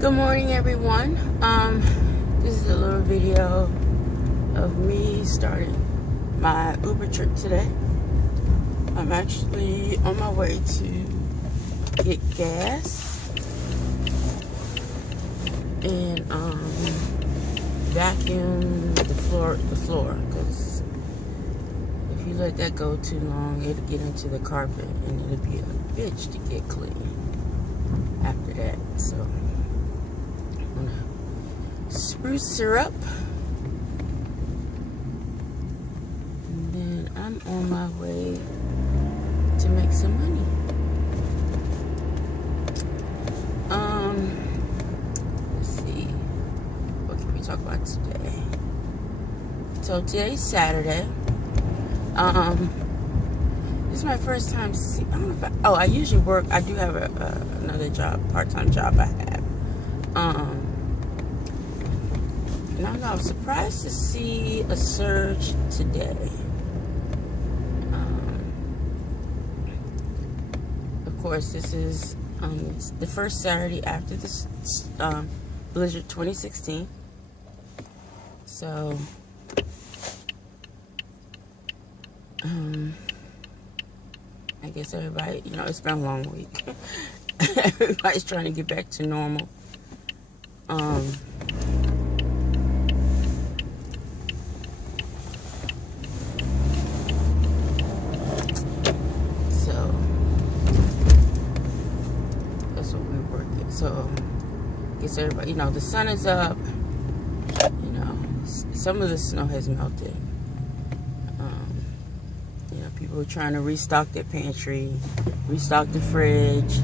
Good morning, everyone. This is a little video of me starting my Uber trip today. I'm actually on my way to get gas and vacuum the floor, because if you let that go too long, it'll get into the carpet and it'll be a bitch to get clean after that. So I'm gonna spruce her up, and then I'm on my way to make some money. Let's see, what can we talk about today? So today's Saturday. This is my first time I don't know if I usually work. I do have another job, part-time job I have. And I don't know, I was surprised to see a surge today. Of course, this is the first Saturday after this Blizzard 2016. So, I guess everybody, it's been a long week. Everybody's trying to get back to normal. So that's what we're working. So I guess everybody, the sun is up. Some of the snow has melted. People are trying to restock their pantry, restock the fridge.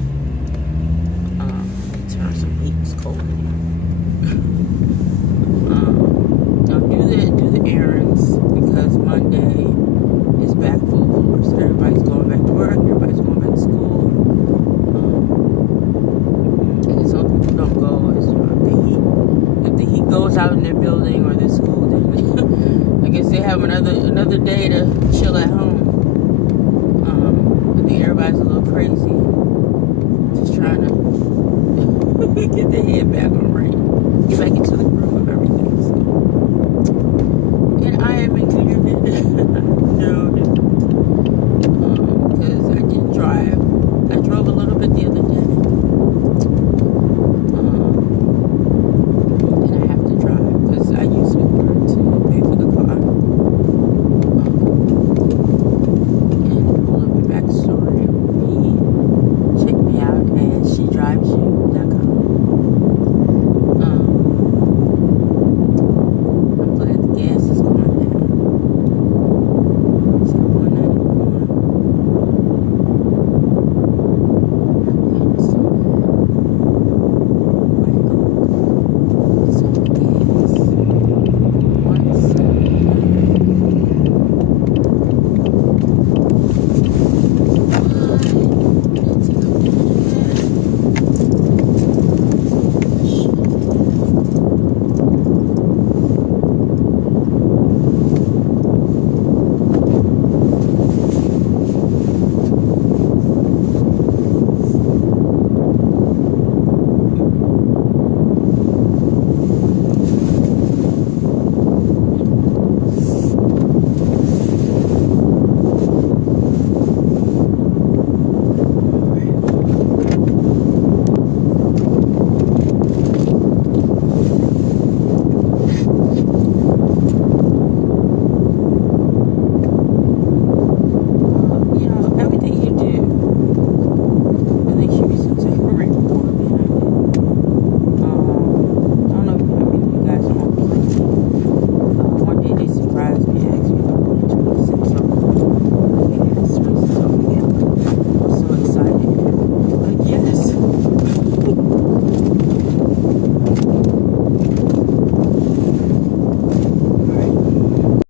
Turn some heat, it's cold in here. Do the errands, because Monday is back full force. Everybody's going back to work, everybody's going back to school. I guess some people don't go, if the heat goes out in their building or their school, then I guess they have another day to chill at home. I think everybody's a little crazy, just trying to get their head back on right, get back into the groove of everything.